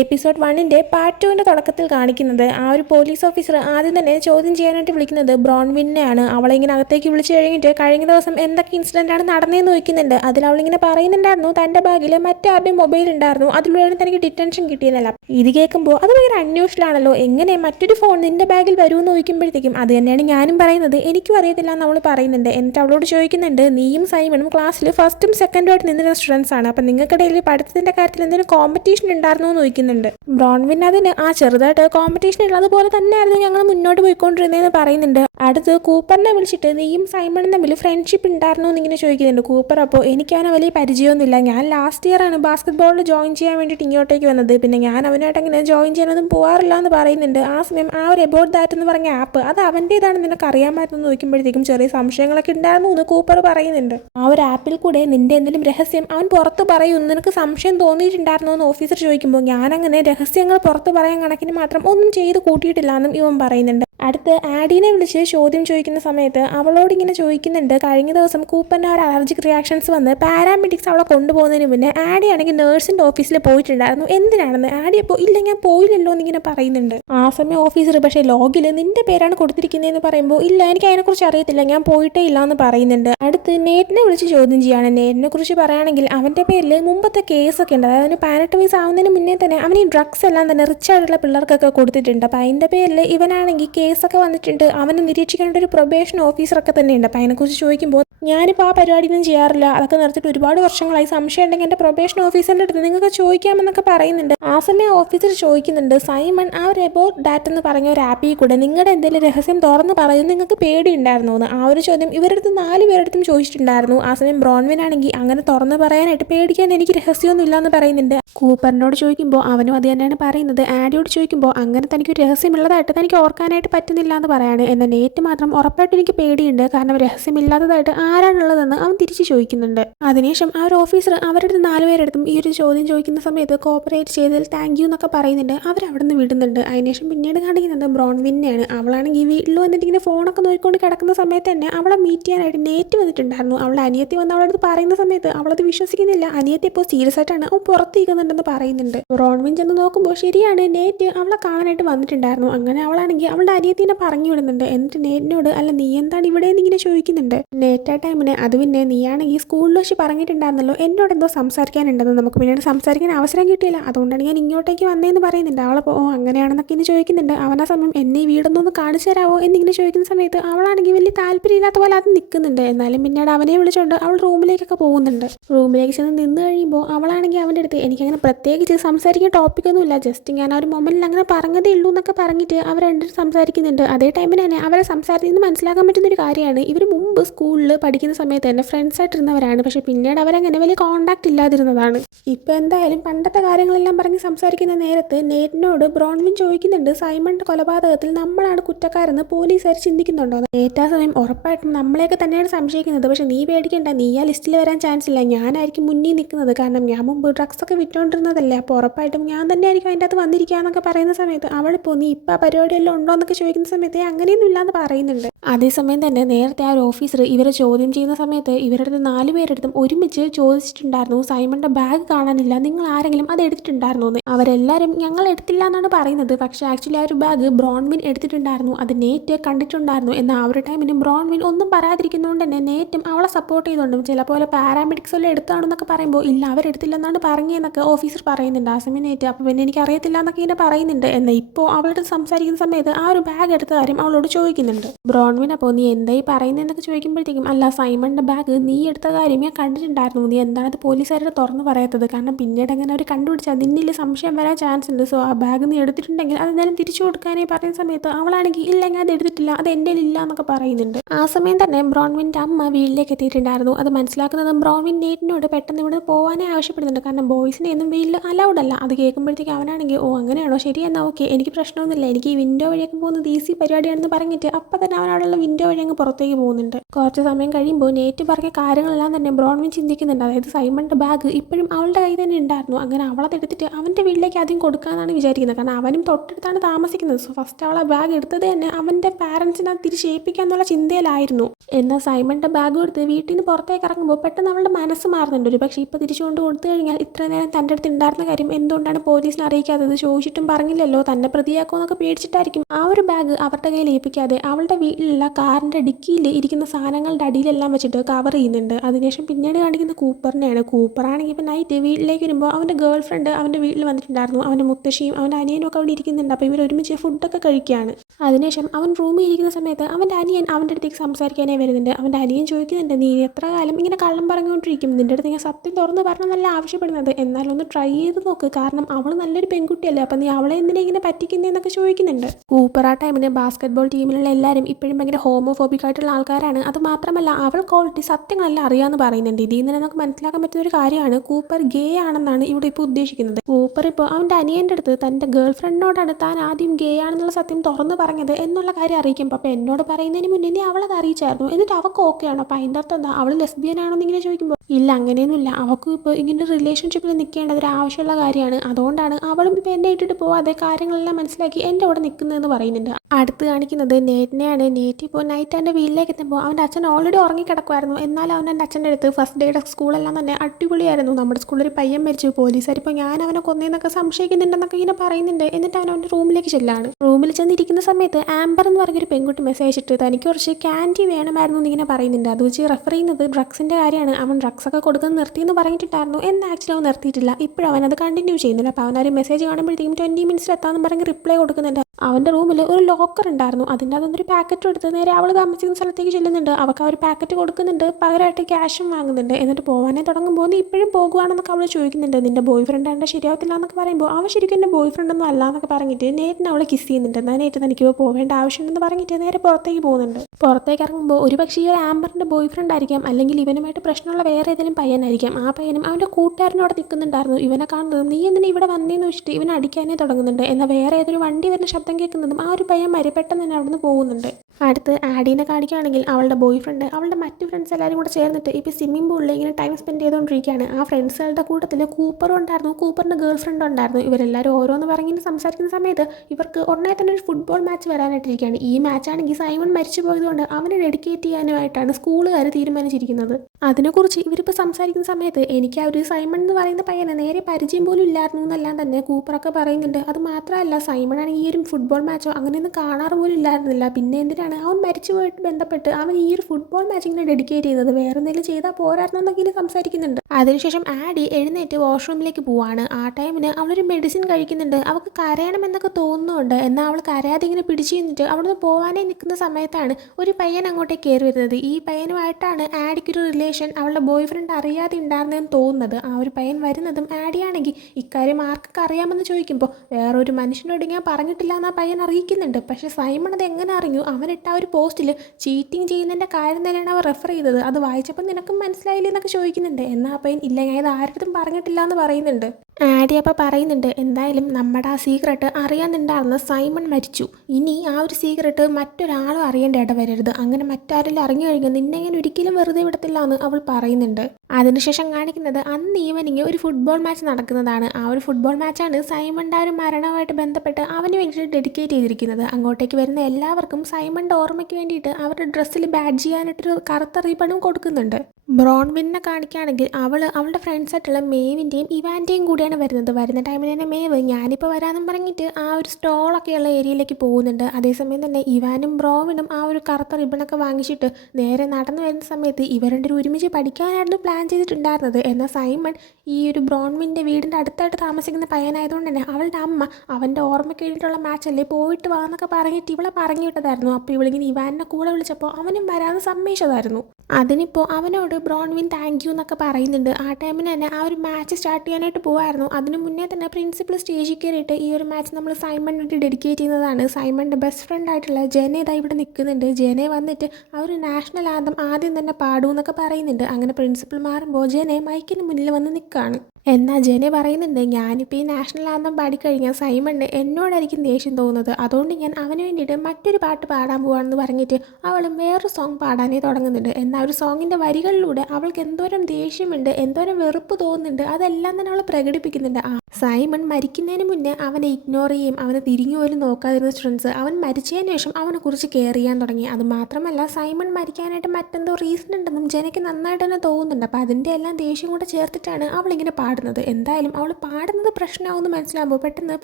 Episode 1-ന്റെ part 2-ന്റെ തുടക്കത്തിൽ കാണിക്കുന്നത് ആ ഒരു പോലീസ് ഓഫീസർ ആദ്യം തന്നെ ചോദ്യം ചെയ്യാനായിട്ട് വിളിക്കുന്നത് ബ്രോൺവിനെയാണ്. അവളെ ഇങ്ങനെ അകത്തേക്ക് വിളിച്ചു കഴിഞ്ഞിട്ട് കഴിഞ്ഞ ദിവസം എന്തൊക്കെ ഇൻസിഡന്റ് ആണ് നടന്നതെന്ന് ചോദിക്കുന്നുണ്ട്. അതിൽ അവളിങ്ങനെ പറയുന്നുണ്ടായിരുന്നു തന്റെ ബാഗിൽ മറ്റാരുടെയും മൊബൈൽ ഉണ്ടായിരുന്നു, അതിലൂടെയാണ് തനിക്ക് ഡിറ്റൻഷൻ കിട്ടിയെന്നല്ല. ഇത് കേൾക്കുമ്പോൾ അത് ഭയങ്കര അന്വേഷണമാണല്ലോ, എങ്ങനെ മറ്റൊരു ഫോൺ നിന്റെ ബാഗിൽ വരുമെന്ന് ചോദിക്കുമ്പോഴത്തേക്കും അത് തന്നെയാണ് ഞാനും പറയുന്നത്, എനിക്കും അറിയത്തില്ല എന്ന് അവൾ പറയുന്നുണ്ട്. എന്നിട്ട് അവളോട് ചോദിക്കുന്നുണ്ട്, നീയും സൈമണും ക്ലാസ്സിൽ ഫസ്റ്റും സെക്കൻഡും ആയിട്ട് നിന്നിരുന്ന സ്റ്റുഡൻസ് ആണ്, അപ്പം നിങ്ങൾക്കിടയിൽ പഠിത്തത്തിന്റെ കാര്യത്തിൽ എന്തെങ്കിലും കോമ്പറ്റീഷൻ ഉണ്ടായിരുന്നോ എന്ന് ചോദിക്കുന്നുണ്ട്. ബ്രോൺവിൻ അതിന് ചെറുതായിട്ട് കോമ്പറ്റീഷൻ ഉള്ളതുപോലെ തന്നെയായിരുന്നു ഞങ്ങൾ മുന്നോട്ട് പോയിക്കൊണ്ടിരുന്നതെന്ന് പറയുന്നുണ്ട്. അടുത്ത് കൂപ്പറിനെ വിളിച്ചിട്ട് നീയും സൈമണും തമ്മിൽ ഫ്രണ്ട്ഷിപ്പ് ഉണ്ടായിരുന്നോ എന്നിങ്ങനെ ചോദിക്കുന്നുണ്ട്. കൂപ്പർ അപ്പോൾ എനിക്ക് അവനെ വലിയ പരിചയമൊന്നുമില്ല, ഞാൻ ലാസ്റ്റ് ഇയർ ആണ് ബാസ്കറ്റ് ബോളിൽ ജോയിൻ ചെയ്യാൻ വേണ്ടിയിട്ട് ഇങ്ങോട്ടേക്ക് വന്നത്, പിന്നെ ഞാൻ അവനായിട്ട് അങ്ങനെ ജോയിൻ ചെയ്യാനൊന്നും പോകാറില്ല എന്ന് പറയുന്നുണ്ട്. ആ സമയം ആ ഒരു എബൌട്ട് ദാറ്റ് എന്ന് പറഞ്ഞ ആപ്പ് അത് അവൻ്റേതാണ്, നിനക്ക് അറിയാൻ പറ്റുമെന്ന് ചോദിക്കുമ്പോഴത്തേക്കും ചെറിയ സംശയങ്ങളൊക്കെ ഉണ്ടായിരുന്നു എന്ന് കൂപ്പർ പറയുന്നുണ്ട്. ആ ഒരു ആപ്പിൽ കൂടെ നിന്റെ എന്തെങ്കിലും രഹസ്യം അവൻ പുറത്ത് പറയും, നിനക്ക് സംശയം തോന്നിയിട്ടുണ്ടായിരുന്നോ എന്ന് ഓഫീസർ ചോദിക്കുമ്പോൾ ഞാനങ്ങനെ രഹസ്യങ്ങൾ പുറത്ത് പറയാൻ കണക്കിന് മാത്രം ഒന്നും ചെയ്ത് കൂട്ടിയിട്ടില്ല എന്നും ഇവൻ പറയുന്നുണ്ട്. അടുത്ത് ആഡീനെ വിളിച്ച് ചോദ്യം ചോദിക്കുന്ന സമയത്ത് അവളോട് ഇങ്ങനെ ചോദിക്കുന്നുണ്ട്, കഴിഞ്ഞ ദിവസം കൂപ്പറിന് ഒരു അലർജിക് റിയാക്ഷൻസ് വന്ന് പാരാമെഡിക്സ് അവളെ കൊണ്ടുപോകുന്നതിന് മുന്നേ ആഡി ആണെങ്കിൽ നേഴ്സിന്റെ ഓഫീസിൽ പോയിട്ടുണ്ടായിരുന്നു, എന്തിനാണെന്ന്. ആഡി അപ്പോൾ ഇല്ല ഞാൻ പോയില്ലല്ലോ എന്നിങ്ങനെ പറയുന്നുണ്ട്. ആ സമയം ഓഫീസർ പക്ഷേ ലോഗിൽ നിന്റെ പേരാണ് കൊടുത്തിരിക്കുന്നതെന്ന് പറയുമ്പോൾ ഇല്ല എനിക്ക് അതിനെക്കുറിച്ച് അറിയത്തില്ല, ഞാൻ പോയിട്ടേ ഇല്ല എന്ന് പറയുന്നുണ്ട്. അടുത്ത് നേറ്റിനെ വിളിച്ച് ചോദ്യം ചെയ്യാണ്. നേറ്റിനെ കുറിച്ച് പറയുകയാണെങ്കിൽ അവന്റെ പേരിൽ മുമ്പത്തെ കേസൊക്കെ ഉണ്ട്, അതായത് 18 വയസ്സ് ആവുന്നതിന് മുന്നേ തന്നെ അവൻ ഈ ഡ്രഗ്സ് എല്ലാം തന്നെ റിച്ച് ആയിട്ടുള്ള പിള്ളേർക്കൊക്കെ കൊടുത്തിട്ടുണ്ട്. അപ്പം അതിന്റെ പേരിൽ ഇവനാണെങ്കിൽ കേസൊക്കെ വന്നിട്ടുണ്ട്, അവനെ നിരീക്ഷിക്കേണ്ട ഒരു പ്രൊബേഷൻ ഓഫീസറൊക്കെ തന്നെ ഉണ്ട്. അപ്പം അതിനെക്കുറിച്ച് ചോദിക്കുമ്പോൾ ഞാനിപ്പോൾ ആ പരിപാടിയൊന്നും ചെയ്യാറില്ല, അതൊക്കെ നിർത്തിയിട്ട് ഒരുപാട് വർഷങ്ങളായി, സംശയം ഉണ്ടെങ്കിൽ എൻ്റെ പ്രൊബേഷൻ ഓഫീസറിൻ്റെ അടുത്ത് നിങ്ങൾക്ക് ചോദിക്കാമെന്നൊക്കെ പറയുന്നുണ്ട്. ആ സമയം ഓഫീസർ ചോദിക്കുന്നുണ്ട്, സൈമൺ ആ ഒരു എബൌട്ട് ഡാറ്റ് എന്ന് പറഞ്ഞ ഒരു ആപ്പിൽ കൂടെ നിങ്ങളുടെ എന്തെങ്കിലും രഹസ്യം തുറന്ന് പറയും നിങ്ങൾക്ക് പേടി ഉണ്ടായിരുന്നോ എന്ന്. ആ ഒരു ചോദ്യം ഇവരുടെ അടുത്ത് 4 പേരെടുത്തും ചോദിച്ചിട്ടുണ്ടായിരുന്നു. ആ സമയം ബ്രോൺവിൻ ആണെങ്കിൽ അങ്ങനെ തുറന്ന് പറയാനായിട്ട് പേടിക്കാൻ എനിക്ക് രഹസ്യമൊന്നും ഇല്ല എന്ന് പറയുന്നുണ്ട്. കൂപ്പറിനോട് ചോദിക്കുമ്പോൾ അവനും അത് തന്നെയാണ് പറയുന്നത്. ആഡിയോട് ചോദിക്കുമ്പോൾ അങ്ങനെ തനിക്ക് രഹസ്യമുള്ളതായിട്ട് തനിക്ക് ഓർക്കാനായിട്ട് പറ്റുന്നില്ല എന്ന് പറയാണ്. എന്നാൽ നേറ്റ് മാത്രം ഉറപ്പായിട്ട് എനിക്ക് പേടിയുണ്ട്, കാരണം രഹസ്യമില്ലാത്തതായിട്ട് ആരാണുള്ളതെന്ന് അവൻ തിരിച്ച് ചോദിക്കുന്നുണ്ട്. അതിനുശേഷം ആ ഒരു ഓഫീസർ അവരുടെ 4 പേരെടുത്തും ഈ ഒരു ചോദ്യം ചോദിക്കുന്ന സമയത്ത് കോപ്പറേറ്റ് ചെയ്തതിൽ താങ്ക് യു എന്നൊക്കെ പറയുന്നുണ്ട്. അവരവിടെ നിന്ന് വിടുന്നുണ്ട്. അതിനുശേഷം പിന്നീട് കാണിക്കുന്നത് ബ്രോൺവിനെയാണ്. അവളാണെങ്കിൽ വീട്ടിൽ വന്നിട്ട് ഇങ്ങനെ ഫോണൊക്കെ നോക്കിക്കൊണ്ട് കിടക്കുന്ന സമയത്ത് തന്നെ അവളെ മീറ്റ് ചെയ്യാനായിട്ട് നേറ്റ് വന്നിട്ടുണ്ടായിരുന്നു. അവളുടെ അനിയത്തി വന്ന് അവളടുത്ത് പറയുന്ന സമയത്ത് അവളത് വിശ്വസിക്കുന്നില്ല. അനിയത്തി ഇപ്പോൾ സീരിയസ് ആയിട്ടാണ് അവൻ പുറത്തിരിക്കുന്നുണ്ടെന്ന് പറയുന്നുണ്ട്. ബ്രോൺവിൻ ചെന്ന് നോക്കുമ്പോൾ ശരിയാണ്, നേറ്റ് അവളെ കാണാനായിട്ട് വന്നിട്ടുണ്ടായിരുന്നു. അങ്ങനെ അവളാണെങ്കിൽ അവളുടെ അനിയത്തിനെ പറഞ്ഞു വിടുന്നുണ്ട്. എന്നിട്ട് നേറ്റിനോട് അല്ല നീ എന്താണ് ഇവിടെ എന്നിങ്ങനെ ചോദിക്കുന്നുണ്ട്. നേറ്റ് ആ ടൈമിന് അത് പിന്നെ നീയാണെങ്കിൽ സ്കൂളിൽ വെച്ച് പറഞ്ഞിട്ടുണ്ടായിരുന്നല്ലോ എന്നോട് എന്തോ സംസാരിക്കാനുണ്ടെന്ന്, നമുക്ക് പിന്നീട് സംസാരിക്കാൻ അവസരം കിട്ടിയില്ല, അതുകൊണ്ടാണ് ഞാൻ ഇങ്ങോട്ടേക്ക് വന്നതെന്ന് പറയുന്നുണ്ട്. അവളപ്പോൾ ഓ അങ്ങനെയാണെന്നൊക്കെ ഇനി ചോദിക്കുന്നുണ്ട്. അവനാ സമയം എന്നെ ഈ വീടൊന്നൊന്ന് കാണിച്ചു തരാമോ എന്നിങ്ങനെ ചോദിക്കുന്ന സമയത്ത് അവളാണെങ്കിൽ വലിയ താല്പര്യമില്ലാത്ത പോലെ അത് നിൽക്കുന്നുണ്ട്. എന്നാലും പിന്നീട് അവനെ വിളിച്ചുകൊണ്ട് അവൾ റൂമിലേക്കൊക്കെ പോകുന്നുണ്ട്. റൂമിലേക്ക് ചെന്ന് നിന്ന് കഴിയുമ്പോൾ അവളാണെങ്കിൽ അവൻ്റെ അടുത്ത് എനിക്കങ്ങനെ പ്രത്യേകിച്ച് സംസാരിക്കാൻ ടോപ്പിക്കൊന്നുമില്ല, ജസ്റ്റ് ഞാൻ ആ ഒരു മൊമെന്റിൽ അങ്ങനെ പറഞ്ഞതേ ഉള്ളൂ എന്നൊക്കെ പറഞ്ഞിട്ട് അവർ രണ്ടുപേരും സംസാരിക്കുന്നുണ്ട്. അതേ ടൈമിന് തന്നെ അവരെ സംസാരത്തിൽ നിന്ന് മനസ്സിലാക്കാൻ പറ്റുന്നൊരു കാര്യമാണ്, ഇവർ മുമ്പ് സ്കൂളിൽ പഠിക്കുന്ന സമയത്ത് തന്നെ ഫ്രണ്ട്സ് ആയിട്ടിരുന്നവരാണ്, പക്ഷെ പിന്നീട് അവരങ്ങനെ വലിയ കോണ്ടാക്ട് ഇല്ലാതിരുന്നതാണ്. ഇപ്പം എന്തായാലും പണ്ടത്തെ കാര്യങ്ങളെല്ലാം പറഞ്ഞ് സംസാരിക്കുന്ന നേരത്ത് നേറ്റിനോട് ബ്രോൺവിൻ ചോദിക്കുന്നുണ്ട്, സൈമണിന്റെ കൊലപാതകത്തിൽ നമ്മളാണ് കുറ്റക്കാരെന്ന് പോലീസുകാർ ചിന്തിക്കുന്നുണ്ടോ. നേറ്റാ സമയം ഉറപ്പായിട്ടും നമ്മളെയൊക്കെ തന്നെയാണ് സംശയിക്കുന്നത്, പക്ഷെ നീ പേടിക്കേണ്ട, നീ ആ ലിസ്റ്റിൽ വരാൻ ചാൻസ് ഇല്ല, ഞാനായിരിക്കും മുന്നിൽ നിൽക്കുന്നത്, കാരണം ഞാൻ മുമ്പ് ഡ്രഗ്സ് ഒക്കെ വിറ്റുകൊണ്ടിരുന്നതല്ലേ, അപ്പോൾ ഉറപ്പായിട്ടും ഞാൻ തന്നെ ആയിരിക്കും അതിൻ്റെ അകത്ത് വന്നിരിക്കുക എന്നൊക്കെ പറയുന്ന സമയത്ത് അവളിപ്പോൾ നീ ഇപ്പം ആ പരിപാടിയെല്ലാം ഉണ്ടോ എന്നൊക്കെ ചോദിക്കുന്ന സമയത്ത് അങ്ങനെയൊന്നും ഇല്ലാന്ന് പറയുന്നുണ്ട്. അതേസമയം തന്നെ നേരത്തെ ആ ഒരു ഓഫീസർ ഇവരെ ചോദ്യം ചെയ്യുന്ന സമയത്ത് ഇവരുടെ 4 പേരെടുത്തും ഒരുമിച്ച് ചോദിച്ചിട്ടുണ്ടായിരുന്നു, സൈമണിന്റെ ബാഗ് കാണാനില്ല, നിങ്ങൾ ആരെങ്കിലും അത് എടുത്തിട്ടുണ്ടായിരുന്നു എന്ന്. അവരെല്ലാവരും ഞങ്ങൾ എടുത്തില്ല എന്നാണ് പറയുന്നത്, പക്ഷേ ആക്ച്വലി ആ ഒരു ബാഗ് ബ്രോൺവിൻ എടുത്തിട്ടുണ്ടായിരുന്നു, അത് നേറ്റ് കണ്ടിട്ടുണ്ടായിരുന്നു. എന്നാൽ ആ ഒരു ടൈമിന് ബ്രോൺവിൻ ഒന്നും പറയാതിരിക്കുന്നതുകൊണ്ട് തന്നെ നേറ്റും അവളെ സപ്പോർട്ട് ചെയ്തുകൊണ്ടും ചിലപ്പോൾ പാരാമെഡിക്സ് എല്ലാം എടുത്താണെന്നൊക്കെ പറയുമ്പോൾ ഇല്ല അവരെടുത്തില്ലെന്നാണ് പറഞ്ഞതെന്നൊക്കെ ഓഫീസർ പറയുന്നുണ്ട്. ആ സമയം നേറ്റ് അപ്പോൾ പിന്നെ എനിക്ക് അറിയത്തില്ല എന്നൊക്കെ ഇങ്ങനെ പറയുന്നുണ്ട്. എന്നാൽ ഇപ്പോൾ അവളുടെ സംസാരിക്കുന്ന സമയത്ത് ആ ഒരു ബാഗ് എടുത്ത കാര്യം അവളോട് ചോദിക്കുന്നുണ്ട്. ബ്രോൺവിൻ അപ്പോൾ നീ എന്തായി പറയുന്നതെന്നൊക്കെ ചോദിക്കുമ്പോഴത്തേക്കും അല്ല സൈമണിന്റെ ബാഗ് നീ എടുത്ത കാര്യം ഞാൻ കണ്ടിട്ടുണ്ടായിരുന്നു, നീ എന്താണത് പോലീസുകാരുടെ തുറന്ന് പറയാത്തത്, കാരണം പിന്നീട് അങ്ങനെ അവർ കണ്ടുപിടിച്ചാൽ നിന്നിൽ സംശയം വരാൻ ചാൻസ് ഉണ്ട്, സോ ആ ബാഗ് നീ എടുത്തിട്ടുണ്ടെങ്കിൽ അതെന്തായാലും തിരിച്ചു കൊടുക്കാനായി പറയുന്ന സമയത്ത് അവളാണെങ്കിൽ ഇല്ലെങ്കിൽ അത് എടുത്തിട്ടില്ല, അത് എൻ്റെ ഇല്ല എന്നൊക്കെ പറയുന്നുണ്ട്. ആ സമയം തന്നെ ബ്രോൺവിൻ്റെ അമ്മ വീട്ടിലേക്ക് എത്തിയിട്ടുണ്ടായിരുന്നു. അത് മനസ്സിലാക്കുന്നതും ബ്രോൺവിൻ നേറ്റിനോട് പെട്ടെന്ന് ഇവിടെ പോകാനേ ആവശ്യപ്പെടുന്നുണ്ട്, കാരണം ബോയ്സിനെ ഒന്നും വീട്ടിൽ അലൗഡ് അല്ല. അത് കേൾക്കുമ്പോഴത്തേക്ക് അവനാണെങ്കിൽ ഓ അങ്ങനെയാണോ, ശരി എന്നാൽ ഓക്കെ, എനിക്ക് പ്രശ്നമൊന്നുമില്ല, എനിക്ക് ഈ വിൻഡോ വഴിയൊക്കെ പോകുന്നത് ഈസി പരിപാടിയാണെന്ന് പറഞ്ഞിട്ട് അപ്പം തന്നെ അവനോടുള്ള വിൻഡോ വഴി അങ്ങ് പുറത്തേക്ക് പോകുന്നുണ്ട്. കുറച്ച് സമയം കഴിയുമ്പോൾ നേറ്റ് പറഞ്ഞ കാര്യങ്ങളെല്ലാം തന്നെ ബ്രോൺവിൻ ചിന്തിക്കുന്നുണ്ട്, അതായത് സൈമണിന്റെ ബാഗ് ഇപ്പോഴും അവളുടെ കയ്യിൽ തന്നെ ഉണ്ടായിരുന്നു, അങ്ങനെ അവളത് എടുത്തിട്ട് അവൻ്റെ വീട്ടിലേക്ക് സൈമണിലേക്ക് ആദ്യം കൊടുക്കാമെന്നാണ് വിചാരിക്കുന്നത്. കാരണം അവനും തൊട്ടടുത്താണ് താമസിക്കുന്നത്. സോ ഫസ്റ്റ് അവളെ ബാഗ് എടുത്തത് തന്നെ അവൻ്റെ പാരൻസിനെ അത് തിരിച്ചേൽപ്പിക്കാന്നുള്ള ചിന്തയിലായിരുന്നു. എന്നാൽ സൈമണിൻ്റെ ബാഗ് കൊടുത്ത് വീട്ടിൽ നിന്ന് പുറത്തേക്ക് ഇറങ്ങുമ്പോൾ പെട്ടെന്ന് അവളുടെ മനസ്സ് മാറുന്നുണ്ട്. ഒരു പക്ഷേ ഇപ്പോൾ തിരിച്ചു കൊണ്ട് കൊടുത്തു കഴിഞ്ഞാൽ ഇത്ര നേരം തൻ്റെ അടുത്ത് ഉണ്ടായിരുന്ന കാര്യം എന്തുകൊണ്ടാണ് പോലീസിനെ അറിയിക്കാത്തത്, ചോദിച്ചിട്ടും പറഞ്ഞില്ലല്ലോ, തന്നെ പ്രതിയാക്കുമെന്നൊക്കെ പേടിച്ചിട്ടായിരിക്കും ആ ഒരു ബാഗ് അവരുടെ കയ്യിൽ ഏൽപ്പിക്കാതെ അവളുടെ വീട്ടിലുള്ള കാറിൻ്റെ ഡിക്കിയിൽ ഇരിക്കുന്ന സാധനങ്ങളുടെ അടിയിലെല്ലാം വെച്ചിട്ട് കവർ ചെയ്യുന്നുണ്ട്. അതിനുശേഷം പിന്നീട് കാണിക്കുന്ന കൂപ്പറിനെയാണ്. കൂപ്പറാണെങ്കിൽ ഇപ്പോൾ നൈറ്റ് വീട്ടിലേക്ക് വരുമ്പോൾ അവൻ്റെ ഗേൾ ഫ്രണ്ട് അവൻ്റെ വീട്ടിൽ വന്നിട്ടുണ്ടായിരുന്നു. അവൻ്റെ മുത്തശ്ശിയും അവൻ്റെ അനിയനും ഒക്കെ അവിടെ ഇരിക്കുന്നുണ്ട്. അപ്പോൾ ഇവർ ഒരുമിച്ച് ഫുഡൊക്കെ കഴിക്കുകയാണ്. അതിനുശേഷം അവൻ റൂമിൽ ഇരിക്കുന്ന സമയത്ത് അവൻ്റെ അനിയൻ അവൻ്റെ അടുത്തേക്ക് സംസാരിക്കാനായി വരുന്നുണ്ട്. അവൻ്റെ അനിയൻ ചോദിക്കുന്നുണ്ട്, നീ എത്ര കാലം ഇങ്ങനെ കള്ളം പറഞ്ഞുകൊണ്ടിരിക്കും, നിൻ്റെ അടുത്ത് ഞാൻ സത്യം തുറന്ന് പറഞ്ഞെന്നല്ല ആവശ്യപ്പെടുന്നത്, എന്നാലൊന്ന് ട്രൈ ചെയ്ത് നോക്ക്, കാരണം അവൾ നല്ലൊരു പെൺകുട്ടിയല്ലേ, അപ്പം നീ അവളെ എന്തിനാ ഇങ്ങനെ പറ്റിക്കുന്നതെന്നൊക്കെ ചോദിക്കുന്നുണ്ട്. കൂപ്പർ ആ ടൈമിന് ബാസ്കറ്റ്ബോൾ ടീമിലുള്ള എല്ലാവരും ഇപ്പോഴും ഭയങ്കര ഹോമോഫോബിക് ആയിട്ടുള്ള ആൾക്കാരാണ്. അത് മാത്രമല്ല അവൾക്ക് ഓൾറെഡി സത്യങ്ങളെല്ലാം അറിയാമെന്ന് പറയുന്നുണ്ട്. ഇതിൽ നിന്ന് നമുക്ക് മനസ്സിലാക്കാൻ പറ്റുന്ന ഒരു കാര്യമാണ് കൂപ്പർ ഗേ ആണെന്നാണ് ഇവിടെ ഇപ്പോൾ ഉദ്ദേശിക്കുന്നത്. കൂപ്പർ ഇപ്പോൾ അവൻ്റെ അനിയൻ്റെ അടുത്ത് തൻ്റെ ഗേൾ ഫ്രണ്ടിനോടാണ് താൻ ആദ്യം ഗേ ആണെന്നുള്ള സത്യം തുറന്ന് പറഞ്ഞത് എന്നുള്ള കാര്യം അറിയിക്കുമ്പോൾ അപ്പോൾ എന്നോട് പറയുന്നതിന് മുന്നേ നീ അവളത് അറിയിച്ചായിരുന്നു, എന്നിട്ട് അവൾക്ക് ഓക്കെ ആണോ, അപ്പോൾ അതിൻ്റെ അർത്ഥം എന്താ, അവൾ ലെസ്ബിയൻ ആണോ എന്നിങ്ങനെ ചോദിക്കുമ്പോൾ ഇല്ല അങ്ങനെയൊന്നുമില്ല, അവൾക്കും ഇപ്പോൾ ഇങ്ങനെ റിലേഷൻഷിപ്പിൽ നിൽക്കേണ്ടത് ഒരു ആവശ്യമുള്ള കാര്യമാണ്, അതുകൊണ്ടാണ് അവളും ഇപ്പോൾ എന്നെ ഇട്ടിട്ട് പോവാതെ കാര്യങ്ങളെല്ലാം മനസ്സിലാക്കി എൻ്റെ കൂടെ നിൽക്കുന്നതെന്ന് പറയുന്നുണ്ട്. അടുത്ത് കാണിക്കുന്നത് നേറ്റിനെയാണ്. നേറ്റ് ഇപ്പോൾ നൈറ്റ് എൻ്റെ വീട്ടിലേക്ക് എത്തുമ്പോൾ അവൻ്റെ അച്ഛൻ ഓൾറെഡി ഉറങ്ങിക്കിടക്കുമായിരുന്നു. എന്നാലും അവൻ എൻ്റെ അച്ഛൻ്റെ അടുത്ത് ഫസ്റ്റ് ഡേയുടെ സ്കൂളെല്ലാം തന്നെ അടിപൊളിയായിരുന്നു, നമ്മുടെ സ്കൂളിൽ ഒരു പയ്യൻ മരിച്ചു, പോലീസുകാരിപ്പോൾ ഞാൻ അവനെ കൊന്നേന്നൊക്കെ സംശയിക്കുന്നുണ്ടെന്നൊക്കെ ഇങ്ങനെ പറയുന്നുണ്ട്. എന്നിട്ട് അവൻ അവൻ്റെ റൂമിലേക്ക് ചെല്ലാണ്. റൂമിൽ ചെന്നിരിക്കുന്ന സമയത്ത് ആംബർ എന്ന് പറഞ്ഞൊരു പെൺകുട്ടി മെസ്സേജ് ഇട്ട് തനിക്ക് കുറച്ച് ക്യാൻഡി വേണമായിരുന്നു എന്നിങ്ങനെ പറയുന്നുണ്ട്. അത് വെച്ച് റെഫർ ചെയ്യുന്നത് ഡ്രഗ്സിൻ്റെ കാര്യമാണ്. അവൻ ഡ്രഗ്സ് ഒക്കെ കൊടുക്കുന്നത് നിർത്തിയെന്ന് പറഞ്ഞിട്ടുണ്ടായിരുന്നു. എന്നാൽ ആക്ച്വലി അവൻ നിർത്തിയിട്ടില്ല, ഇപ്പോഴും അവൻ അത് കണ്ടിന്യൂ ചെയ്യുന്നുണ്ട്. അപ്പോൾ അവനൊരു മെസ്സേജ് കാണുമ്പോഴത്തേക്കും 20 മിനിറ്റ്സിൽ എത്താമെന്ന് പറഞ്ഞ് റിപ്ലൈ കൊടുക്കുന്നുണ്ട്. അവൻ്റെ റൂമിൽ ഒരു ലോക്കർ ഉണ്ടായിരുന്നു, അതിൻ്റെ അതൊന്നൊരു പാക്കറ്റ് എടുത്ത് നേരെ അവൾ താമസിക്കുന്ന സ്ഥലത്തേക്ക് ചെല്ലുന്നുണ്ട്. അവൾക്ക് ആ ഒരു പാക്കറ്റ് കൊടുക്കുന്നുണ്ട്, പകരമായിട്ട് ക്യാഷും വാങ്ങുന്നുണ്ട്. എന്നിട്ട് പോകാനേ തുടങ്ങുമ്പോൾ നീ ഇപ്പോഴും പോകുകയാണെന്നൊക്കെ അവൾ ചോദിക്കുന്നുണ്ട്. നിൻ്റെ ബോയ് ഫ്രണ്ട് ആണ്ട് ശരിയാവത്തില്ല എന്നൊക്കെ പറയുമ്പോൾ അവൻ ശരിക്കും എൻ്റെ ബോയ് ഫ്രണ്ടൊന്നും അല്ല എന്നൊക്കെ പറഞ്ഞിട്ട് നേരിട്ട് അവളെ കിസ് ചെയ്യുന്നുണ്ട്. എന്നാൽ നേരിട്ട് തനിക്ക് പോകേണ്ട ആവശ്യമുണ്ടെന്ന് പറഞ്ഞിട്ട് നേരെ പുറത്തേക്ക് പോകുന്നുണ്ട്. പുറത്തേക്ക് ഇറങ്ങുമ്പോൾ ഒരു പക്ഷേ ഈ ഒരു ആംബറിൻ്റെ ബോയ് ഫ്രണ്ട് ആയിരിക്കാം, അല്ലെങ്കിൽ ഇവനുമായിട്ട് പ്രശ്നമുള്ള വേറെ ഏതെങ്കിലും പയ്യനായിരിക്കാം. ആ പയ്യനും അവൻ്റെ കൂട്ടുകാരനോട് നിൽക്കുന്നുണ്ടായിരുന്നു. ഇവനെ കാണുന്നതും നീ എന്തിനാ ഇവിടെ വന്നേന്ന് വെച്ചിട്ട് ഇവൻ അടിക്കാനേ തുടങ്ങുന്നുണ്ട്. എന്നാൽ വേറെ ഏതൊരു വണ്ടി വരുന്ന ശബ്ദം കേൾക്കുന്നതും ആ ഒരു പയ്യൻ പെട്ടെന്ന് തന്നെ അവിടുന്ന് പോകുന്നുണ്ട്. അടുത്ത് ആഡീനെ കാണിക്കുകയാണെങ്കിൽ അവളുടെ ബോയ് ഫ്രണ്ട് അവളുടെ മറ്റു ഫ്രണ്ട്സ് എല്ലാവരും കൂടെ ചേർന്നിട്ട് ഇപ്പോൾ സ്വിമ്മിംഗ് പൂളിൽ ഇങ്ങനെ ടൈം സ്പെൻഡ് ചെയ്തുകൊണ്ടിരിക്കുകയാണ്. ആ ഫ്രണ്ട്സുകളുടെ കൂട്ടത്തിൽ കൂപ്പറും ഉണ്ടായിരുന്നു, കൂപ്പറിൻ്റെ ഗേൾ ഫ്രണ്ടും ഉണ്ടായിരുന്നു. ഇവരെല്ലാവരും ഓരോന്ന് പറഞ്ഞിങ്ങനെ സംസാരിക്കുന്ന സമയത്ത് ഇവർക്ക് ഉടനെ തന്നെ ഒരു ഫുട്ബോൾ മാച്ച് വരാനായിട്ടിരിക്കുകയാണ്. ഈ മാച്ചാണെങ്കിൽ സൈമൺ മരിച്ചു പോയതുകൊണ്ട് അവനെ ഡെഡിക്കേറ്റ് ചെയ്യാനുമായിട്ടാണ് സ്കൂളുകാർ തീരുമാനിച്ചിരിക്കുന്നത്. അതിനെക്കുറിച്ച് ഇവരിപ്പോൾ സംസാരിക്കുന്ന സമയത്ത് എനിക്ക് ആ ഒരു സൈമൺ എന്ന് പറയുന്ന പയ്യനെ നേരെ പരിചയം പോലും ഇല്ലായിരുന്നു എന്നെല്ലാം തന്നെ കൂപ്പറൊക്കെ പറയുന്നുണ്ട്. അത് മാത്രമല്ല സൈമൺ ആണെങ്കിൽ ഈ ഒരു ഫുട്ബോൾ മാച്ചോ അങ്ങനെയൊന്നും കാണാറ് പോലും ഇല്ലായിരുന്നില്ല. പിന്നെ എന്തിനാണ് അവൻ മരിച്ചുപോയിട്ട് ബന്ധപ്പെട്ട് അവൻ ഈ ഒരു ഫുട്ബോൾ മാച്ചിങ്ങിനെ ഡെഡിക്കേറ്റ് ചെയ്യുന്നത്, വേറെ എന്തെങ്കിലും ചെയ്താൽ പോരായിരുന്നു എന്നൊക്കെ സംസാരിക്കുന്നുണ്ട്. അതിനുശേഷം ആഡി എഴുന്നേറ്റ് വാഷ്റൂമിലേക്ക് പോവാണ്. ആ ടൈമിന് അവളൊരു മെഡിസിൻ കഴിക്കുന്നുണ്ട്. അവൾക്ക് കരയണമെന്നൊക്കെ തോന്നുന്നുണ്ട്. എന്നാൽ അവൾ കരയാതെ ഇങ്ങനെ പിടിച്ചു നിന്നിട്ട് അവിടുന്ന് പോകാനേ നിൽക്കുന്ന സമയത്താണ് ഒരു പയ്യൻ അങ്ങോട്ടേക്ക് കയറി വരുന്നത്. ഈ പയ്യനുമായിട്ടാണ് ആഡിക്കൊരു റിലേഷൻ അവളുടെ ബോയ് ഫ്രണ്ട് അറിയാതെ ഉണ്ടായിരുന്നതെന്ന് തോന്നുന്നത്. ആ ഒരു പയ്യൻ വരുന്നതും ആഡിയാണെങ്കിൽ ഇക്കാര്യം ആർക്കൊക്കെ അറിയാമെന്ന് ചോദിക്കുമ്പോൾ വേറൊരു മനുഷ്യനോട് ഞാൻ പറഞ്ഞിട്ടില്ല എന്ന് ആ പയ്യൻ അറിയിക്കുന്നുണ്ട്. പക്ഷേ സൈമൺ അത് എങ്ങനെ അറിഞ്ഞു? അവനിട്ട ആ ഒരു പോസ്റ്റിൽ ചീറ്റിംഗ് ചെയ്യുന്നതിൻ്റെ കാര്യം തന്നെയാണ് അവർ റെഫർ ചെയ്തത്. അത് വായിച്ചപ്പോൾ നിനക്കും മനസ്സിലായില്ലേ എന്നൊക്കെ ചോദിക്കുന്നുണ്ട്. എന്നാൽ ആ പയ്യൻ ഇല്ല ഞാൻ ഇത് ആരുടെ പറഞ്ഞിട്ടില്ല എന്ന് പറയുന്നുണ്ട്. ആഡി അപ്പോൾ പറയുന്നുണ്ട് എന്തായാലും നമ്മുടെ ആ സീക്രട്ട് അറിയാനുണ്ടായിരുന്ന സൈമൺ മരിച്ചു, ഇനി ആ ഒരു സീക്രട്ട് മറ്റൊരാളും അറിയേണ്ട ഇടവരരുത്, അങ്ങനെ മറ്റാരെങ്കിലും അറിഞ്ഞു കഴിഞ്ഞാൽ നിന്നെ ഞാൻ ഒരിക്കലും വെറുതെ വിടത്തില്ല എന്ന് അവൾ പറയുന്നുണ്ട്. അതിനുശേഷം കാണിക്കുന്നത് അന്ന് ഈവനിങ് ഒരു ഫുട്ബോൾ മാച്ച് നടക്കുന്നതാണ്. ആ ഒരു ഫുട്ബോൾ മാച്ചാണ് സൈമണിൻ്റെ ആ ഒരു മരണവുമായിട്ട് ബന്ധപ്പെട്ട് അവന് വേണ്ടിയിട്ട് ഡെഡിക്കേറ്റ് ചെയ്തിരിക്കുന്നത്. അങ്ങോട്ടേക്ക് വരുന്ന എല്ലാവർക്കും സൈമണിൻ്റെ ഓർമ്മയ്ക്ക് വേണ്ടിയിട്ട് അവരുടെ ഡ്രസ്സിൽ ബാഡ്ജ് ചെയ്യാനായിട്ടൊരു കറുത്ത റിബണും കൊടുക്കുന്നുണ്ട്. ബ്രോൺവിനെ കാണിക്കുകയാണെങ്കിൽ അവളുടെ ഫ്രണ്ട്സായിട്ടുള്ള മേവിൻ്റെയും ഇവാൻ്റെയും കൂടിയാണ് വരുന്നത്. വരുന്ന ടൈമിൽ തന്നെ മേവ് ഞാനിപ്പോൾ വരാമെന്നും പറഞ്ഞിട്ട് ആ ഒരു സ്റ്റോളൊക്കെയുള്ള ഏരിയയിലേക്ക് പോകുന്നുണ്ട്. അതേസമയം തന്നെ ഇവാനും ബ്രോവിനും ആ ഒരു കറുത്ത റിബണൊക്കെ വാങ്ങിച്ചിട്ട് നേരെ നടന്നു വരുന്ന സമയത്ത് ഇവർ രണ്ടുപേരും ഒരുമിച്ച് പഠിക്കാനായിരുന്നു പ്ലാൻ ചെയ്തിട്ടുണ്ടായിരുന്നത്. എന്നാൽ സൈമൺ ഈ ഒരു ബ്രോൺവിൻ്റെ വീടിൻ്റെ അടുത്തായിട്ട് താമസിക്കുന്ന പയ്യനായതുകൊണ്ട് തന്നെ അവളുടെ അമ്മ അവൻ്റെ ഓർമ്മയ്ക്ക് വേണ്ടിയിട്ടുള്ള മാച്ചല്ലേ പോയിട്ട് വാന്നൊക്കെ പറഞ്ഞിട്ട് ഇവളെ പറഞ്ഞു വിട്ടതായിരുന്നു. അപ്പോൾ ഇവളിങ്ങനെ ഇവാനെ കൂടെ വിളിച്ചപ്പോൾ അവനും വരാതെ സമ്മതിച്ചതായിരുന്നു. അതിനിപ്പോൾ അവനോട് ബ്രോൺവിൻ താങ്ക് യു എന്നൊക്കെ പറയുന്നുണ്ട്. ആ ടൈമിന് തന്നെ ആ ഒരു മാച്ച് സ്റ്റാർട്ട് ചെയ്യാനായിട്ട് പോകുമായിരുന്നു. അതിന് മുന്നേ തന്നെ പ്രിൻസിപ്പൽ സ്റ്റേജിൽ കയറിയിട്ട് ഈ ഒരു മാച്ച് നമ്മൾ സൈമണിനായിട്ട് ഡെഡിക്കേറ്റ് ചെയ്യുന്നതാണ്. സൈമണിൻ്റെ ബെസ്റ്റ് ഫ്രണ്ട് ആയിട്ടുള്ള ജെനെ ഇതാ ഇവിടെ നിൽക്കുന്നുണ്ട്. ജെനെ വന്നിട്ട് ആ ഒരു നാഷണൽ ആന്തം ആദ്യം തന്നെ പാടൂ എന്നൊക്കെ പറയുന്നുണ്ട്. അങ്ങനെ പ്രിൻസിപ്പൽ മാറുമ്പോൾ ജെനെ മൈക്കിന് മുന്നിൽ വന്ന് നിൽക്കുകയാണ്. എന്നാൽ ജെനെ പറയുന്നുണ്ട് ഞാനിപ്പോൾ ഈ നാഷണൽ ആന്തം പാടിക്കഴിഞ്ഞാൽ സൈമണിന് എന്നോടായിരിക്കും ദേഷ്യം തോന്നുന്നത്, അതുകൊണ്ട് ഞാൻ അവന് വേണ്ടിയിട്ട് മറ്റൊരു പാട്ട് പാടാൻ പോവാണെന്ന് പറഞ്ഞിട്ട് അവളും വേറൊരു സോങ് പാടാനേ തുടങ്ങുന്നുണ്ട്. എന്നാൽ ഒരു സോങ്ങിൻ്റെ വരികളിലൂടെ അവൾക്ക് എന്തോരം ദേഷ്യമുണ്ട്, എന്തോരം വെറുപ്പ് തോന്നുന്നുണ്ട്, അതെല്ലാം തന്നെ അവൾ പ്രകടിപ്പിക്കുന്നുണ്ട്. സൈമൺ മരിക്കുന്നതിന് മുന്നേ അവനെ ഇഗ്നോർ ചെയ്യും, അവനെ തിരിഞ്ഞു പോലും നോക്കാതിരുന്ന സ്റ്റുഡൻസ് അവൻ മരിച്ചതിന് ശേഷം അവനെക്കുറിച്ച് കെയർ ചെയ്യാൻ തുടങ്ങി. അത് മാത്രമല്ല സൈമൺ മരിക്കാനായിട്ട് മറ്റെന്തോ റീസൺ ഉണ്ടെന്നും ജനയ്ക്ക് നന്നായിട്ട് തന്നെ തോന്നുന്നുണ്ട്. അപ്പോൾ അതിൻ്റെ എല്ലാം ദേഷ്യം കൂടെ ചേർത്തിട്ടാണ് അവളിങ്ങനെ പാടുന്നത്. എന്തായാലും അവൾ പാടുന്നത് പ്രശ്നമാവുമെന്ന് മനസ്സിലാകുമ്പോൾ പെട്ടെന്ന്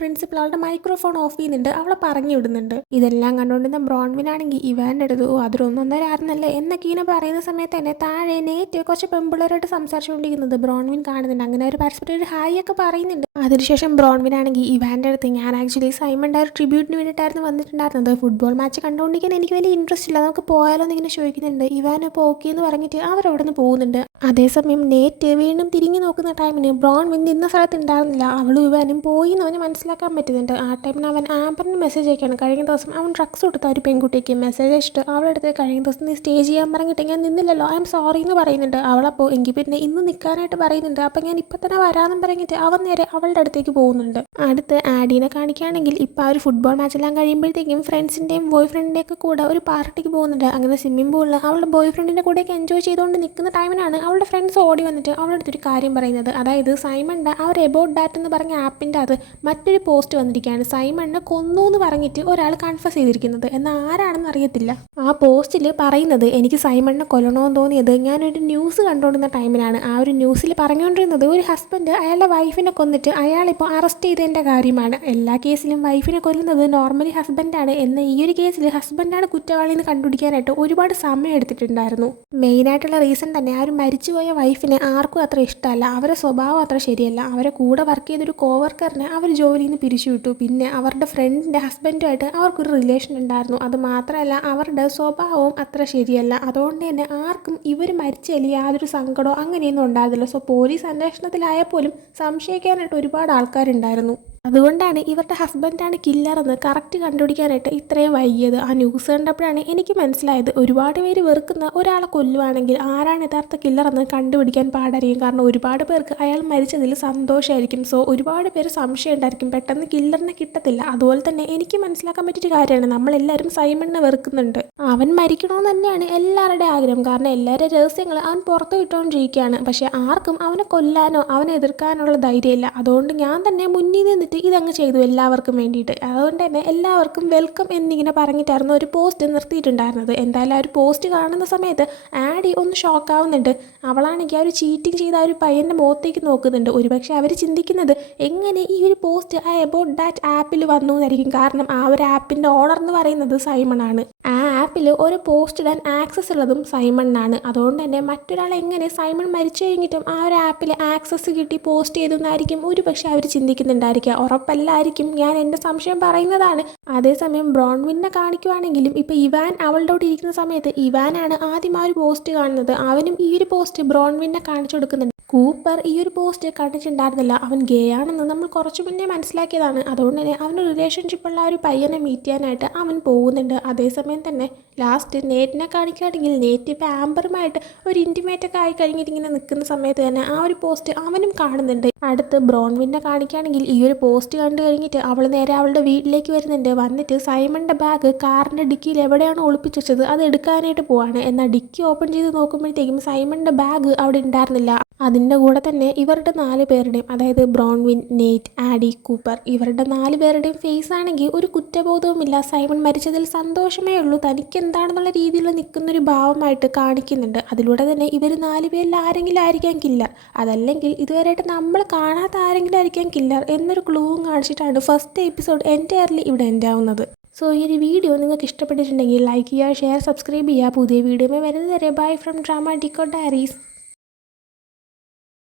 പ്രിൻസിപ്പൽ അവളുടെ മൈക്രോഫോൺ ഓഫ് ചെയ്യുന്നുണ്ട്, അവളെ പറഞ്ഞു വിടുന്നുണ്ട്. ഇതെല്ലാം കണ്ടുകൊണ്ടിരുന്ന ബ്രോൺവിനാണെങ്കിൽ ഇവാൻ്റെ അടുത്ത് അതൊരൊന്നൊന്നര ആയിരുന്നല്ലേ എന്നൊക്കെ ഇങ്ങനെ പറയുന്ന സമയത്ത് തന്നെ താഴെ നേറ്റ് കുറച്ച് പെമ്പിളരായിട്ട് സംസാരിച്ചുകൊണ്ടിരിക്കുന്നത് ബ്രോൺവിൻ കാണുന്നുണ്ട്. അങ്ങനെ ഒരു പരസ്പരം ഒരു ഹായ് ഒക്കെ പറയുന്നുണ്ട്. അതിനുശേഷം ബ്രോൺവിനാണെങ്കിൽ ഇവാൻ്റെ അടുത്ത് ഞാൻ ആക്ച്വലി സൈമണിൻ്റെ ഒരു ട്രിബ്യൂട്ടിന് വേണ്ടിയിട്ടായിരുന്നു വന്നിട്ടുണ്ടായിരുന്നത്, ഫുട്ബോൾ മാച്ച് കണ്ടുകൊണ്ടിരിക്കാൻ എനിക്ക് വലിയ ഇൻട്രസ്റ്റ് ഇല്ല, നമുക്ക് പോയാലോ എന്നിങ്ങനെ ചോദിക്കുന്നുണ്ട്. ഇവാൻ അപ്പോൾ ഓക്കെ എന്ന് പറഞ്ഞിട്ട് അവരവിടെ നിന്ന് പോകുന്നുണ്ട്. അതേസമയം നേറ്റ് വീണ്ടും തിരിഞ്ഞു നോക്കുന്ന ടൈമിന് ബ്രോൺവിൻ നിന്ന സ്ഥലത്ത് ഉണ്ടായിരുന്നില്ല, അവളും ഇവാനും പോയി എന്ന് അവന് മനസ്സിലാക്കാൻ പറ്റുന്നുണ്ട്. ആ ടൈമിന് അവൻ ആംബറിന് മെസ്സേജ് അയക്കുകയാണ്. കഴിഞ്ഞ ദിവസം അവൻ ഡ്രഗ്സ് കൊടുത്ത ഒരു പെൺകുട്ടിക്ക് മെസ്സേജ് അയച്ചിട്ട് അവളുടെ അടുത്ത് കഴിഞ്ഞ ദിവസം നീ സ്റ്റേ ചെയ്യാൻ പറഞ്ഞിട്ട് ഞാൻ നിന്നില്ലല്ലോ, ഐ എം സോറി എന്ന് പറയുന്നുണ്ട്. അവളപ്പോൾ എങ്കിൽ പിന്നെ ഇന്ന് നിൽക്കാനായിട്ട് പറയുന്നുണ്ട്. അപ്പം ഞാൻ ഇപ്പം തന്നെ വരാമെന്ന് പറഞ്ഞിട്ട് അവൻ നേരെ അവളുടെ അടുത്തേക്ക് പോകുന്നുണ്ട്. അടുത്ത് ആഡീനെ കാണിക്കുകയാണെങ്കിൽ ഇപ്പം ആ ഒരു ഫുട്ബോൾ മാച്ചെല്ലാം കഴിയുമ്പോഴത്തേക്കും ഫ്രണ്ട്സിൻ്റെയും ബോയ് ഫ്രണ്ടിൻ്റെയും ഒക്കെ കൂടെ ഒരു പാർട്ടിക്ക് പോകുന്നുണ്ട്. അങ്ങനെ സ്വിമ്മിംഗ് പൂളിൽ അവളുടെ ബോയ് ഫ്രണ്ടിൻ്റെ കൂടെയൊക്കെ എൻജോയ് ചെയ്തുകൊണ്ട് നിൽക്കുന്ന ടൈമിനാണ് അവളുടെ ഫ്രണ്ട്സ് ഓടി വന്നിട്ട് അവളുടെ അടുത്തൊരു കാര്യം പറയുന്നത്. അതായത് സൈമണിൻ്റെ ആ ഒരു എബൌട്ട് ഡാറ്റ് എന്ന് പറഞ്ഞ ആപ്പിൻ്റെ അത് മറ്റൊരു പോസ്റ്റ് വന്നിരിക്കുകയാണ്. സൈമണിനെ കൊന്നു എന്ന് പറഞ്ഞിട്ട് ഒരാൾ കൺഫസ് ചെയ്തിരിക്കുന്നത്, എന്നാൽ ആരാണെന്ന് അറിയത്തില്ല. ആ പോസ്റ്റിൽ പറയുന്നത് എനിക്ക് സൈമണിനെ കൊല്ലണമെന്ന് തോന്നിയത് ഞാനൊരു ന്യൂസ് കണ്ടുകൊണ്ടിരുന്ന ടൈമിലാണ്. ആ ഒരു ന്യൂസിൽ പറഞ്ഞുകൊണ്ടിരുന്നത് ഒരു ഹസ്ബൻഡ് അയാളുടെ വൈഫിനെ കൊന്നിട്ട് അയാളിപ്പോൾ അറസ്റ്റ് ചെയ്തതിൻ്റെ കാര്യമാണ്. എല്ലാ കേസിലും വൈഫിനെ കൊല്ലുന്നത് നോർമലി ഹസ്ബൻഡാണ്, എന്നാൽ ഈ ഒരു കേസിൽ ഹസ്ബൻഡാണ് കുറ്റവാളി എന്ന് കണ്ടുപിടിക്കാനായിട്ട് ഒരുപാട് സമയം എടുത്തിട്ടുണ്ടായിരുന്നു. മെയിനായിട്ടുള്ള റീസൺ തന്നെ ആ ഒരു മരിച്ചുപോയ വൈഫിനെ ആർക്കും അത്ര ഇഷ്ടമല്ല, അവരുടെ സ്വഭാവം അത്ര ശരിയല്ല. അവരെ കൂടെ വർക്ക് ചെയ്തൊരു കോവർക്കറിനെ അവർ ജോലിയിൽ നിന്ന് പിരിച്ചുവിട്ടു. പിന്നെ അവരുടെ ഫ്രണ്ടിൻ്റെ ഹസ്ബൻഡുമായിട്ട് അവർക്കൊരു റിലേഷൻ ഉണ്ടായിരുന്നു. അത് മാത്രമല്ല അവരുടെ സ്വഭാവവും അത്ര ശരിയല്ല. അതുകൊണ്ട് തന്നെ ആർക്കും ഇവർ മരിച്ചതിൽ യാതൊരു സങ്കടമോ അങ്ങനെയൊന്നും ഉണ്ടായിരുന്നില്ല. സോ പോലീസ് അന്വേഷണത്തിലായപ്പോലും സംശയിക്കാനായിട്ട് ഒരുപാട് ആൾക്കാരുണ്ടായിരുന്നു. അതുകൊണ്ടാണ് ഇവരുടെ ഹസ്ബൻഡാണ് കില്ലറെന്ന് കറക്റ്റ് കണ്ടുപിടിക്കാനായിട്ട് ഇത്രയും വൈകിയത്. ആ ന്യൂസ് കണ്ടപ്പോഴാണ് എനിക്ക് മനസ്സിലായത് ഒരുപാട് പേര് വെറുക്കുന്ന ഒരാളെ കൊല്ലുവാണെങ്കിൽ ആരാണ് യഥാർത്ഥ കില്ലറെന്ന് കണ്ടുപിടിക്കാൻ പാടായിരിക്കും. കാരണം ഒരുപാട് പേർക്ക് അയാൾ മരിച്ചതിൽ സന്തോഷമായിരിക്കും. സോ ഒരുപാട് പേര് സംശയം ഉണ്ടായിരിക്കും, പെട്ടെന്ന് കില്ലറിനെ കിട്ടത്തില്ല. അതുപോലെ തന്നെ എനിക്ക് മനസ്സിലാക്കാൻ പറ്റിയൊരു കാര്യമാണ്, നമ്മളെല്ലാവരും സൈമണിനെ വെറുക്കുന്നുണ്ട്. അവൻ മരിക്കണമെന്ന് തന്നെയാണ് എല്ലാവരുടെയും ആഗ്രഹം. കാരണം എല്ലാവരുടെ രഹസ്യങ്ങൾ അവൻ പുറത്തു വിട്ടുകൊണ്ടിരിക്കുകയാണ്. പക്ഷേ ആർക്കും അവനെ കൊല്ലാനോ അവനെ എതിർക്കാനുള്ള ധൈര്യമില്ല. അതുകൊണ്ട് ഞാൻ തന്നെ മുന്നിൽ നിന്നിട്ട് ഇതങ്ങ് ചെയ്തു എല്ലാവർക്കും വേണ്ടിയിട്ട്. അതുകൊണ്ട് തന്നെ എല്ലാവർക്കും വെൽക്കം എന്നിങ്ങനെ പറഞ്ഞിട്ടായിരുന്നു ഒരു പോസ്റ്റ് നിർത്തിയിട്ടുണ്ടായിരുന്നത്. എന്തായാലും ആ ഒരു പോസ്റ്റ് കാണുന്ന സമയത്ത് ആഡി ഒന്ന് ഷോക്കാവുന്നുണ്ട്. അവളാണെങ്കിൽ ആ ഒരു ചീറ്റിംഗ് ചെയ്ത ആ ഒരു പയ്യൻ്റെ മുഖത്തേക്ക് നോക്കുന്നുണ്ട്. ഒരുപക്ഷെ അവർ ചിന്തിക്കുന്നത് എങ്ങനെ ഈ ഒരു പോസ്റ്റ് ആ എബൌട്ട് ദാറ്റ് ആപ്പിൽ വന്നു എന്നായിരിക്കും. കാരണം ആ ഒരു ആപ്പിൻ്റെ ഓണർ എന്ന് പറയുന്നത് സൈമണാണ്. ആ ആപ്പിൽ ഒരു പോസ്റ്റ് ഇടാൻ ആക്സസ് ഉള്ളതും സൈമണിനാണ്. അതുകൊണ്ട് തന്നെ മറ്റൊരാൾ എങ്ങനെ സൈമൺ മരിച്ചു കഴിഞ്ഞിട്ടും ആ ഒരു ആപ്പിൽ ആക്സസ് കിട്ടി പോസ്റ്റ് ചെയ്തെന്നായിരിക്കും ഒരുപക്ഷെ അവർ ചിന്തിക്കുന്നുണ്ടായിരിക്കുക. ഉറപ്പല്ലായിരിക്കും, ഞാൻ എൻ്റെ സംശയം പറയുന്നതാണ്. അതേസമയം ബ്രോൺവിനെ കാണിക്കുവാണെങ്കിലും ഇപ്പോൾ ഇവാൻ അവളുടെ കൂടെ ഇരിക്കുന്ന സമയത്ത് ഇവാനാണ് ആദ്യം ആ ഒരു പോസ്റ്റ് കാണുന്നത്. അവനും ഈ ഒരു പോസ്റ്റ് ബ്രോൺവിനെ കാണിച്ചു കൊടുക്കുന്നുണ്ട്. കൂപ്പർ ഈ ഒരു പോസ്റ്റ് കണ്ടിട്ടുണ്ടായിരുന്നില്ല, അവൻ ഗേ ആണെന്ന് നമ്മൾ കുറച്ചു മുന്നേ മനസ്സിലാക്കിയതാണ്. അതുകൊണ്ട് തന്നെ അവന് റിലേഷൻഷിപ്പുള്ള ആ ഒരു പയ്യനെ മീറ്റ് ചെയ്യാനായിട്ട് അവൻ പോകുന്നുണ്ട്. അതേസമയം തന്നെ ലാസ്റ്റ് നേറ്റിനെ കാണിക്കുകയാണെങ്കിൽ നേറ്റ് ഇപ്പോൾ ആംബറുമായിട്ട് ഒരു ഇൻറ്റിമേറ്റൊക്കെ ആയി കഴിഞ്ഞിട്ട് ഇങ്ങനെ നിൽക്കുന്ന സമയത്ത് തന്നെ ആ ഒരു പോസ്റ്റ് അവനും കാണുന്നുണ്ട്. അടുത്ത് ബ്രോൺവിനെ കാണിക്കുകയാണെങ്കിൽ ഈ ഒരു പോസ്റ്റ് കണ്ടു കഴിഞ്ഞിട്ട് അവൾ നേരെ അവളുടെ വീട്ടിലേക്ക് വരുന്നുണ്ട്. വന്നിട്ട് സൈമണിൻ്റെ ബാഗ് കാറിൻ്റെ ഡിക്കിയിൽ എവിടെയാണ് ഒളിപ്പിച്ച് വെച്ചത് അത് എടുക്കാനായിട്ട് പോവാണ്. എന്നാൽ ഡിക്കി ഓപ്പൺ ചെയ്ത് നോക്കുമ്പോഴത്തേക്കും സൈമണിൻ്റെ ബാഗ് അവിടെ ഉണ്ടായിരുന്നില്ല. അതിൻ്റെ കൂടെ തന്നെ ഇവരുടെ 4 പേരുടെയും, അതായത് ബ്രോൺവിൻ, നേറ്റ്, ആഡി, കൂപ്പർ, ഇവരുടെ 4 പേരുടെയും ഫേസ് ആണെങ്കിൽ ഒരു കുറ്റബോധവുമില്ല. സൈമൺ മരിച്ചതിൽ സന്തോഷമേ ഉള്ളൂ, തനിക്ക് എന്താണെന്നുള്ള രീതിയിൽ നിൽക്കുന്നൊരു ഭാവമായിട്ട് കാണിക്കുന്നുണ്ട്. അതിലൂടെ തന്നെ ഇവർ 4 പേരിൽ ആരെങ്കിലും ആയിരിക്കാം കില്ലർ, അതല്ലെങ്കിൽ ഇതുവരെയായിട്ട് നമ്മൾ കാണാത്ത ആരെങ്കിലും ആയിരിക്കാം കില്ലർ എന്നൊരു ക്ലൂവും കാണിച്ചിട്ടാണ് ഫസ്റ്റ് എപ്പിസോഡ് എൻ്റയർലി ഇവിടെ എൻഡ് ആവുന്നത്. സോ ഈ ഒരു വീഡിയോ നിങ്ങൾക്ക് ഇഷ്ടപ്പെട്ടിട്ടുണ്ടെങ്കിൽ ലൈക്ക് ചെയ്യുക, ഷെയർ, സബ്സ്ക്രൈബ് ചെയ്യുക. പുതിയ വീഡിയോയിൽ വരുന്നത് വരെ ബൈ ഫ്രം ഡ്രാമ ഡിക്കോ ഡയറീസ്.